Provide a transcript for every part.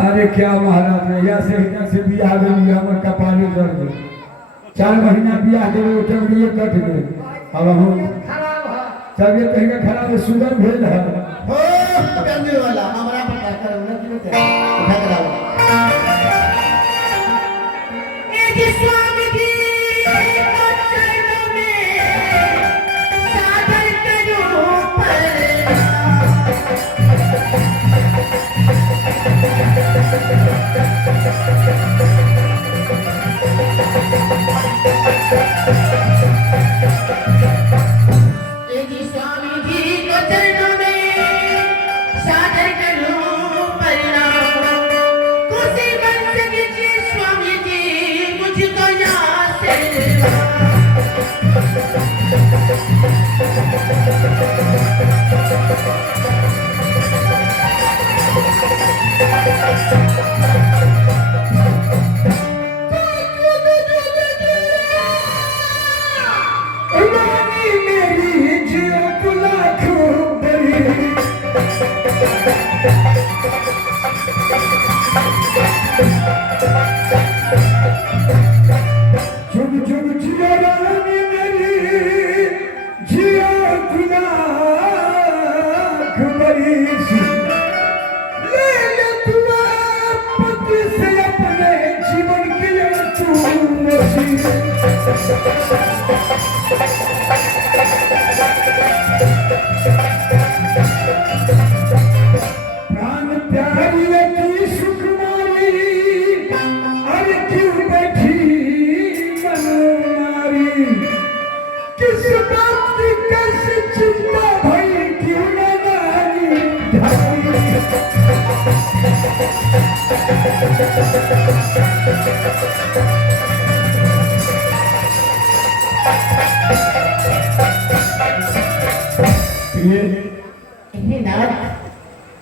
अरे क्या महाराज भैया से बियाह गई हमर कपाली जड़ गई 4 महीना बियाह देवे उठे कट गए अब हम तबियत कहीं खराब शुगर भेल है हो गंदी वाला हमरा पर कर उन्नति में उठा के लाओ एक स्वामी जी चरणों में सादर करो प्राण प्यारी की सुकुमारी अरे क्यों बैठी मनमारी किस बात की कैसे चिंता भई क्यों न नारी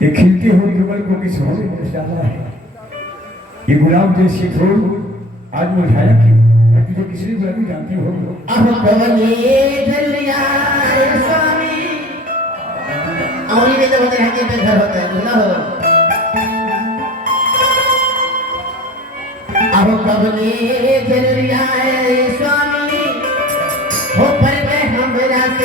ये खिलते हुए कमल को किस होने में डाला है ये गुलाब जैसी फूल आज मुरझाया क्यों तुझे किसी भी बात जानती हो अब कवले ढलिया स्वामी और ये तो होते हैं कि पे घर होता है ना हो अब कवले ढलिया स्वामी हो पर में हम रात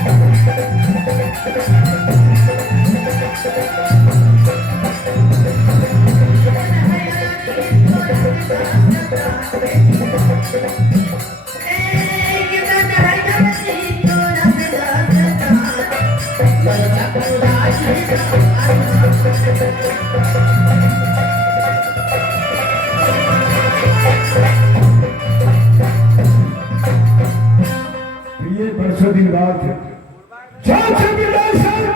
ये बरसों दिन बाद चाचा बिलाल साहब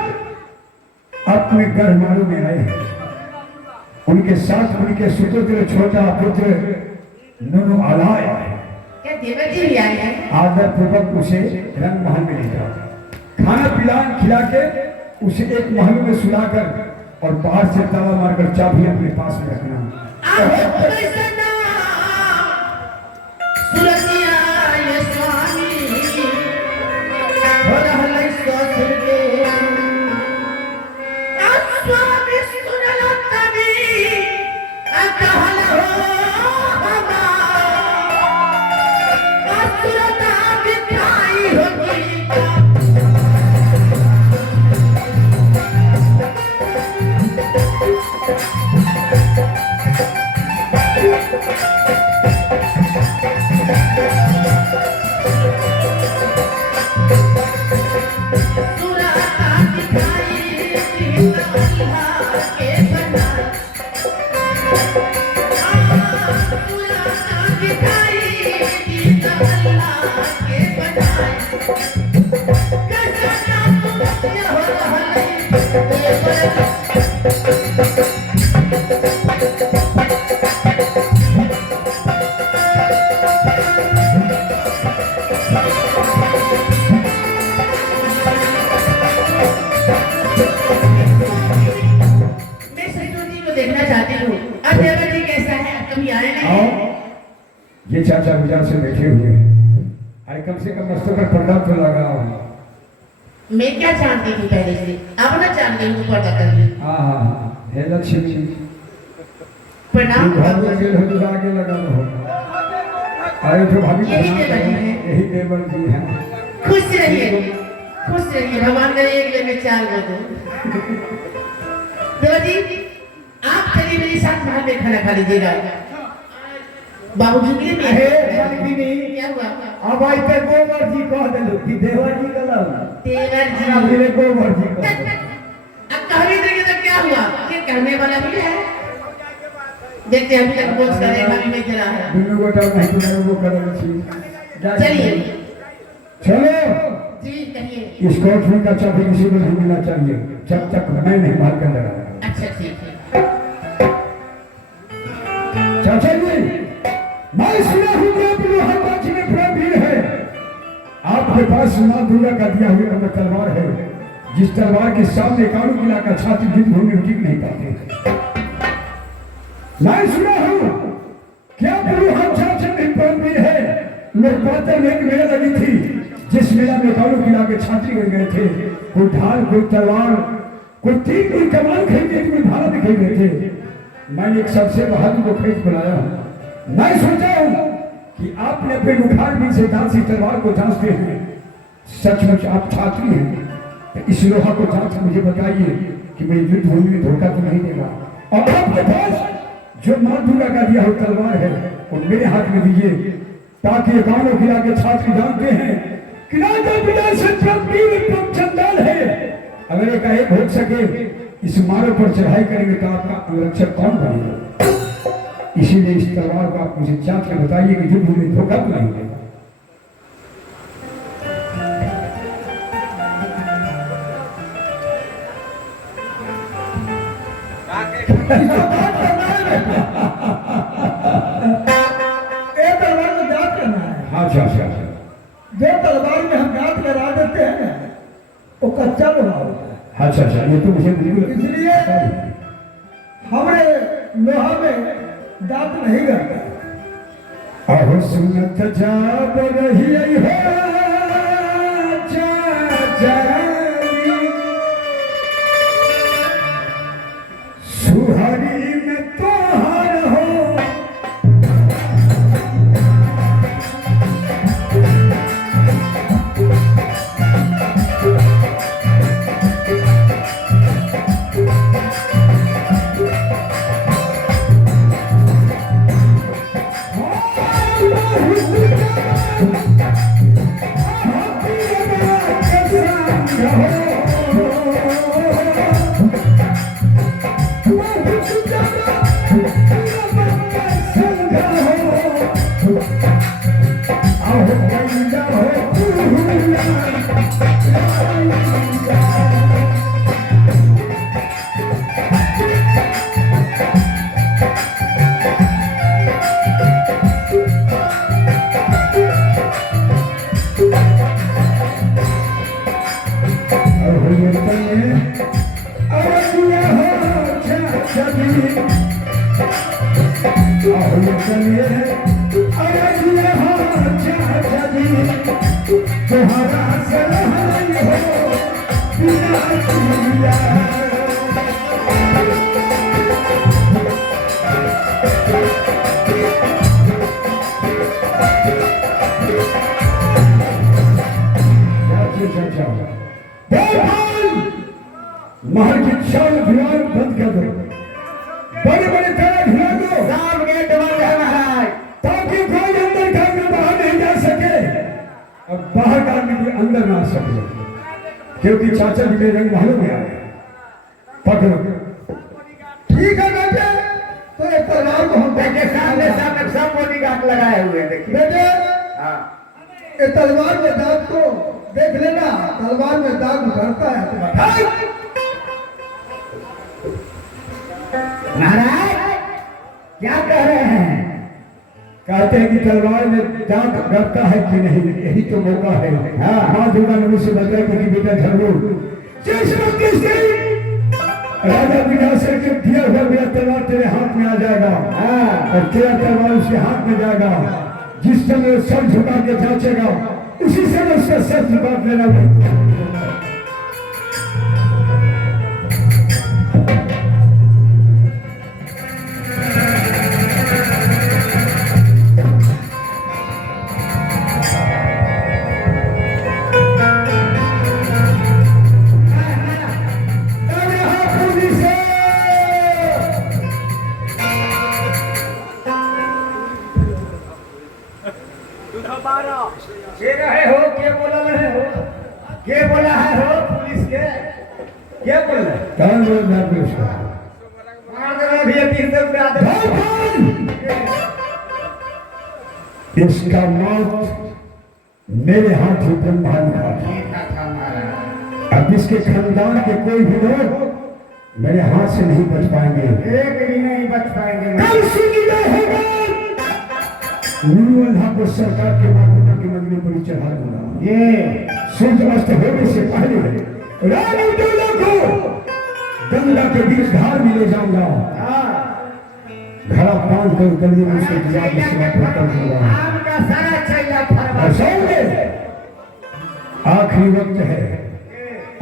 अपने घर मालूम में आए हैं। उनके साथ उनके सुपुत्र छोटा पुत्र नूनू आला आया है। क्या देवर जी भी आए हैं? आदर पूर्वक उसे रंग महल में ले जाओ, खाना पिलान खिला के उसे एक महल में सुलाकर और बाहर से ताला मारकर चाबी अपने पास में रखना। ये चाचा गुजर से बैठे हुए हैं। अरे कम से कम मस्तक पर पर्दा तो लगाओ। मैं क्या जानती थी पहले से, अब ना जानती हूँ पर्दा कर ली। हाँ हे लक्ष्मी प्रणाम। घर में गेल हो तो आगे लगा हो। अरे तो भाभी यही देवर जी हैं। खुश रहिए भगवान करे एक दिन में 4 बजे। देवर जी आप चलिए मेरे साथ महल में खाना खा लीजिएगा। बाबूजी के लिए क्या हुआ? अब आई पे गोबर जी कह देलो कि देवर जी गलत। देवर जी मेरे गोबर जी कह अब कहने देंगे तो क्या हुआ? ये कहने वाला भी है। देखते अभी तक बोझ करेगा भी नहीं चला है। दोनों गोटा नहीं तो वो कर छी। चलिए चलो जी कहिए। इस कोठरी का चाबी किसी को नहीं मिलना चाहिए जब तक मैं नहीं मार कर लगा। अच्छा ठीक है। चाचा जी मैं सुना हूँ कि आप लोहाबाजी में बड़ा वीर है। आपके पास मां दुर्गा का दिया हुआ तलवार है, जिस तलवार के सामने कालू किला का छात्र युद्ध होने टिक नहीं पाते। मैं सुना हूँ कि आप लोहाबाजी में बड़ा वीर है। लोकपाल में एक मेला लगी थी, जिस मेला में कालू किला के छात्री बन गए थे। कोई ढाल, कोई तलवार, कोई तीर, कोई कमान खरीदे, कोई भाला दिखाई गए थे। मैंने एक सबसे बहादुर को खरीद बुलाया। मैं सोचा हूं कि आपने अपने मुखारबिन से दांती तलवार को जांचते हैं। सचमुच आप छात्री हैं तो इस लोहा को जांच मुझे बताइए कि मेरी युद्ध भूमि में धोखा तो नहीं देगा। और आपके पास जो मां दुर्गा का दिया हुआ तलवार है वो मेरे हाथ में दीजिए, ताकि गांवों किला के छात्र जानते हैं किला का विजय से चंदाल है। अगर एक हो सके इस मार्ग पर चढ़ाई करेंगे तो आपका अंगरक्षक कौन बनेगा? इसीलिए इस तलवार को आप मुझे जांच के बताइए कि युद्ध में धोखा तो नहीं देगा। तलवार में जांच करना है। हाँ अच्छा अच्छा। जो तलवार में हम जांच करा देते हैं ना वो कच्चा लोहा होता है। अच्छा अच्छा, ये तो मुझे बिल्कुल इसलिए हमें लोहा में दांत नहीं करता। अहो सुनत जाब रही है सुहारी में तोहार हो। महल की चाल दीवार बंद कर दो, बड़े बड़े ताला ढुला दो, सब गेट बंद है महाराज। ताकि कोई अंदर का आदमी बाहर नहीं जा सके, अब बाहर का आदमी भी अंदर ना आ सके, क्योंकि चाचा जी मेरे रंग महलों में आए। पकड़ो। ठीक है बेटे, तो एक तलवार को हम देखिए सामने सामने सब बॉडीगार्ड लगाए हुए हैं, देखिए। बेटे हाँ ये तलवार में दाग को देख लेना, तलवार में दाग उभरता है तुम्हारा। महाराज क्या कह रहे हैं? कहते हैं कि तलवार में दांत गड़ता है कि नहीं, यही तो मौका है। हाँ, माँ दुर्गा ने मुझसे बताया कि बेटा झगड़ो जिस वक्त इसके राजा विकासर के दिया हुआ मेरा तलवार तेरे हाथ में आ जाएगा। हाँ, और तेरा तलवार उसके हाथ में जाएगा। जिस समय वो सर झुका के जांचेगा, उसी समय उसका सर झुका लेना। कौन बोल रहा है पुलिस का? इसका मौत मेरे हाथ से ब्रह्मा लिखा था। अब इसके खानदान के कोई भी लोग मेरे हाथ से नहीं बच पाएंगे, एक भी नहीं बच पाएंगे। कल सुनिए होगा अल्लाह को सरकार के माध्यम की मंदिर पर चढ़ा दूंगा। ये सूर्य अस्त होने से पहले रानी दुर्गा को गंगा के बीच धार में ले जाऊंगा। घड़ा बांध कर गली में उसके दिया में सेवा कर दूंगा। आम का सारा चैला फरवा आखिरी वक्त है,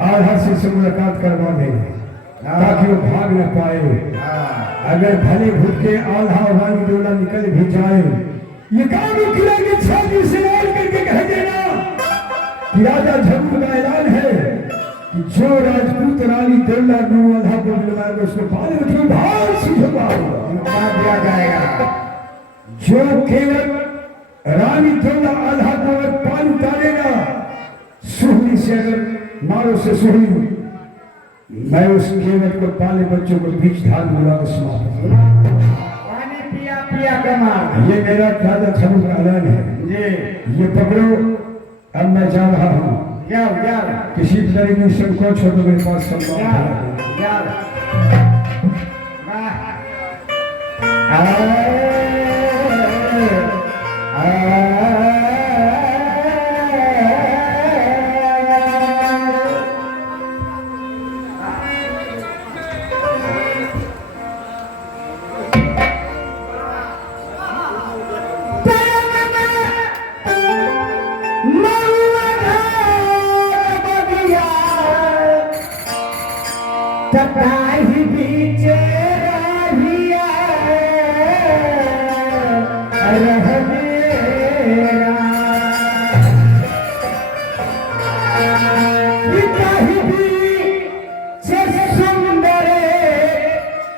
आधा से मुलाकात करवा देंगे ताकि वो भाग न पाए। अगर भले भूखे आधा रानी डोला निकल भी जाए, ये काम किला की छाती से मार करके कह देना कि राजा झगड़ू का ऐलान है कि जो राजपूत रानी डोला नो आधा को मिलवाएगा उसको पानी में भार सीधा दिया जाएगा। जो केवल रानी डोला आधा को पानी उतारेगा, सुहनी से अगर मारो से सुहनी, मैं उस केवल को पाले बच्चों को बीच धार मिला कर समाप्त। पानी पिया पिया के मार। ये मेरा राजा झगड़ू का ऐलान है। ये पकड़ो, अब मैं जा रहा हूँ। किसी तरह की संकोच हो तो मेरे पास संभव तताही बीचे रहिया रह मेरा, कहीं बीचे सुंदर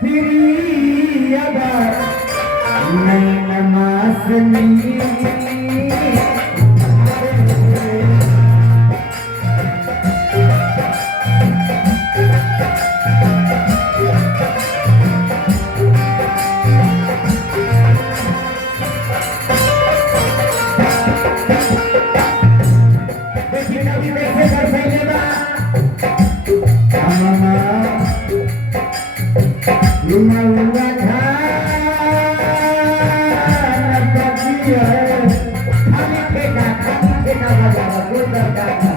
प्रियदा नैन मासनी मौला धान बजिया खाली ठेका बजावा कोई दरकार ना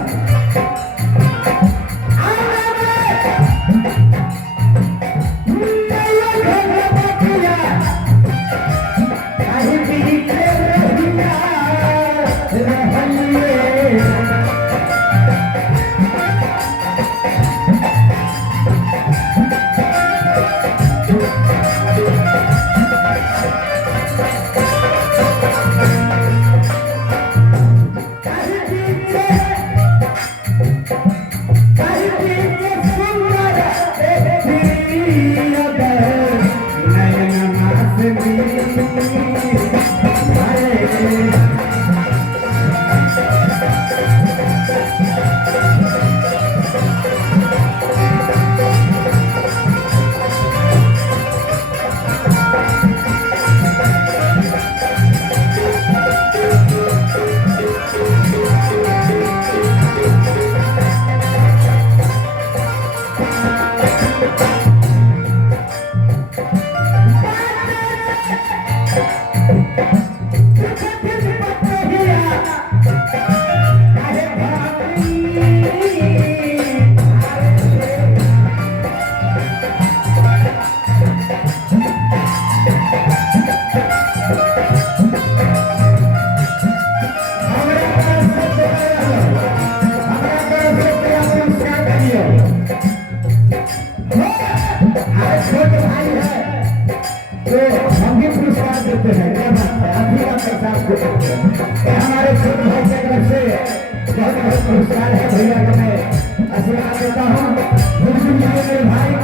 हमारे छोटे भाई की तरफ से बहुत बहुत पुरस्कार है भैया को मैं आशीर्वाद देता हूँ मेरे भाई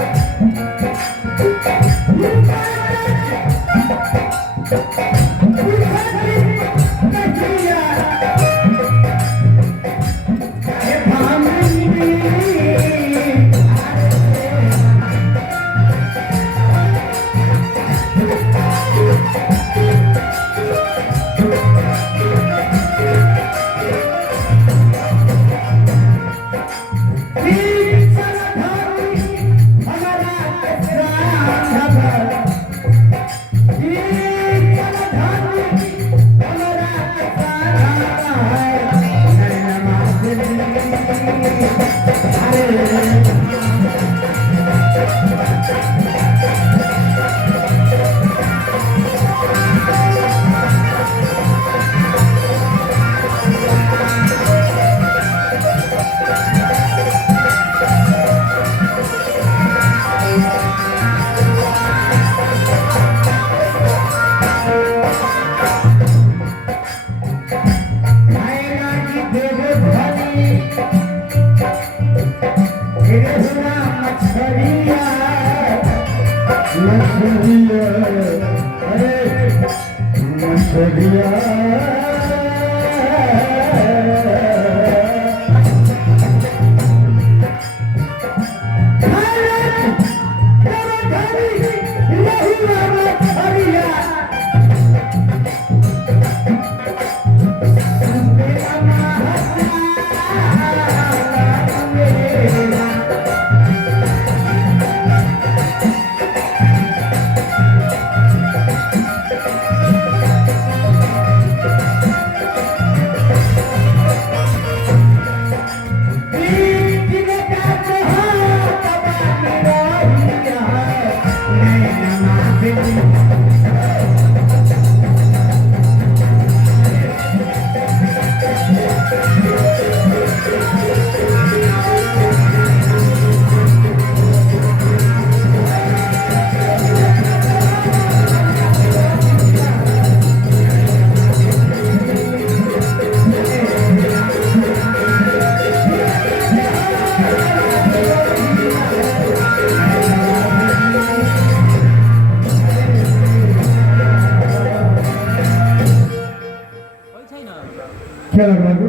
चलो बाबू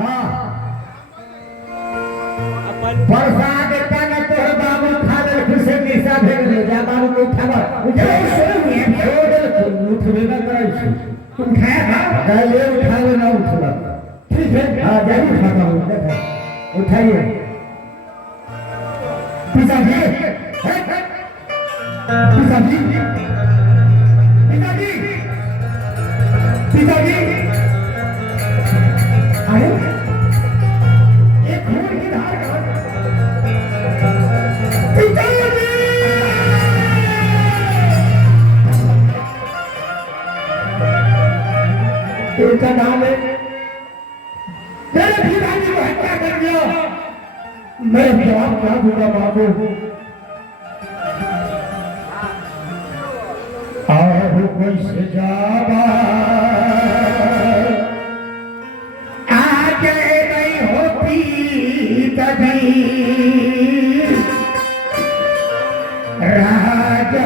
हाँ प्रसाद देता ना तो बाबू खा ले फिर से निशा भेज ले जा बाबू को उठावा उठवे ना कराई छी उठाया ना ले उठा ले ना उठला ठीक है हां जरूर उठाता हूं देखो उठाइए पीछा पिताजी पिताजी पिताजी अरे ये खून की धार कहाँ पिताजी इनका नाम है मेरे पिताजी को हत्या कर दिया मैं जवाब क्या दूंगा बाबू और कोई सजावा आगे नहीं होती कभी राजा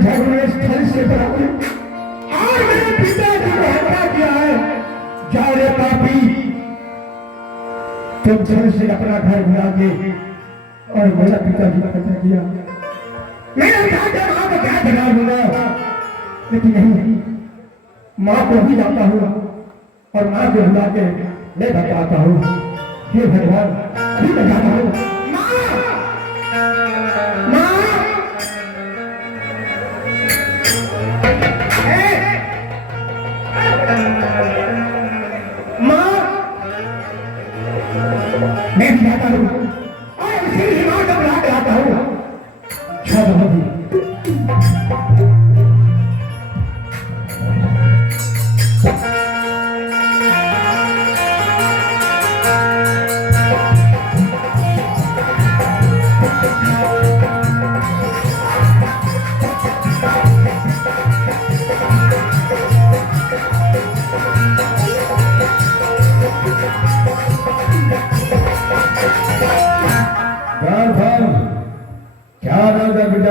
झगड़े स्थल से बराबर और मेरे पिताजी को हत्या किया है। जाओ रे पापी, तुम घर से अपना घर बुला के और मेरा पिताजी का हत्या किया। मैं उठाकर माँ को क्या जगा दूंगा, लेकिन नहीं, माँ को भी जाता हूँ और माँ को बुला के मैं बताता हूँ, हे भगवान, भी बताता हूँ, मैं भी जाता हूँ और इसी माँ को बुला के आता हूँ।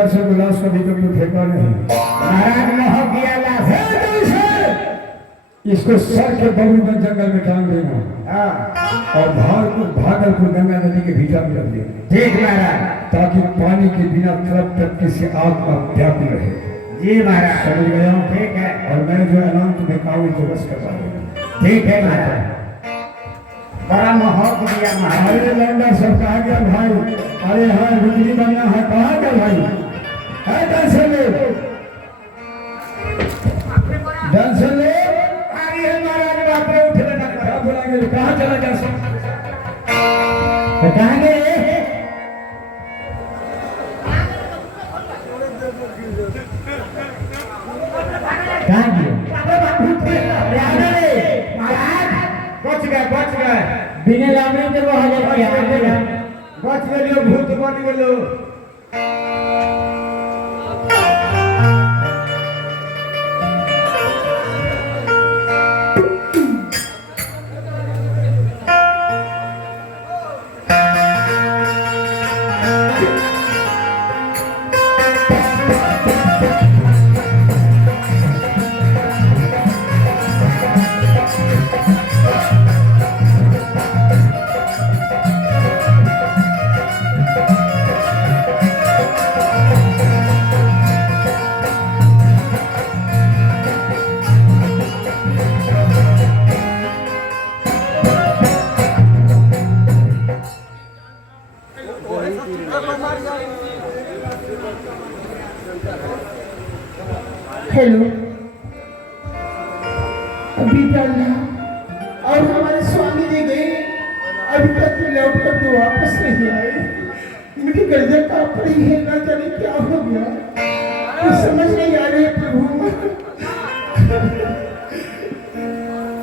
से गुलास को भी कभी फेंका नहीं। महाराज ने हो किया इसको सर के बबू में जंगल में टांग देना और भागलपुर गंगा नदी के भीतर में रख देना। ठीक महाराज, ताकि पानी के बिना तड़प तड़प से आग का व्यापी रहे। जी महाराज, समझ गया? ठीक है। और मैं जो ऐलान तुम्हें कहा तो बस करवा देना। ठीक है महाराज। बड़ा महक दिया महाराज। अरे लौंडा सब कहा गया भाई। अरे हाँ बिजली बनना है कहाँ गया भाई है टेंशन ले टेंशन ले। अरे है महाराज बाप रे उठे ना क्या बोलेंगे कहाँ चला गया सब कहाँ गए कहाँ गए बच गए बिना लामड़ी के वो हजार क्या बच गए भूत बन गए। हेलो अभी डालना और हमारे स्वामी जी गए अभी तक लौट कर तो वापस नहीं आए। इनकी गर्दन कांप रही है ना जाने क्या हो गया कुछ समझ नहीं आ रही प्रभु।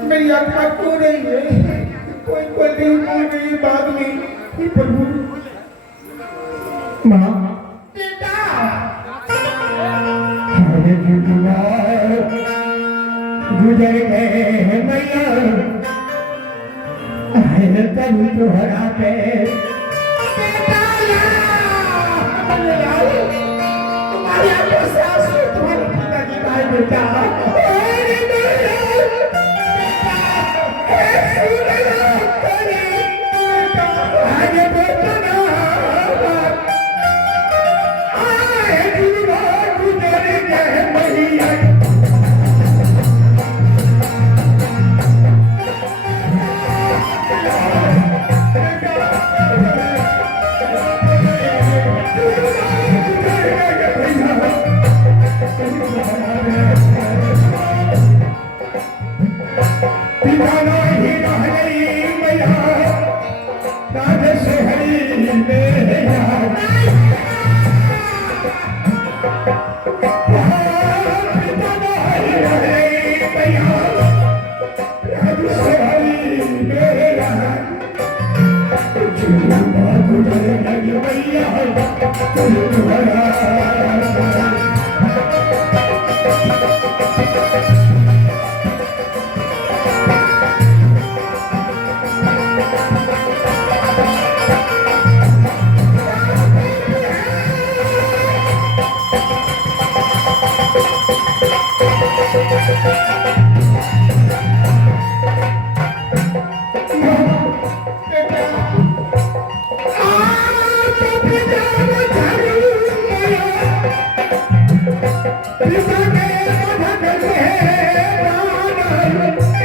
मेरी आत्मा क्यों नहीं है कोई कोई नहीं बोल गई बाद में हे प्रभु। माँ बेटा गुजर गए मैया तभी तो हरा पे तुम्हारे आगे सास तुम्हारे पिताजी भाई बेटा आगे बेटा गुजर गए मैया पिता के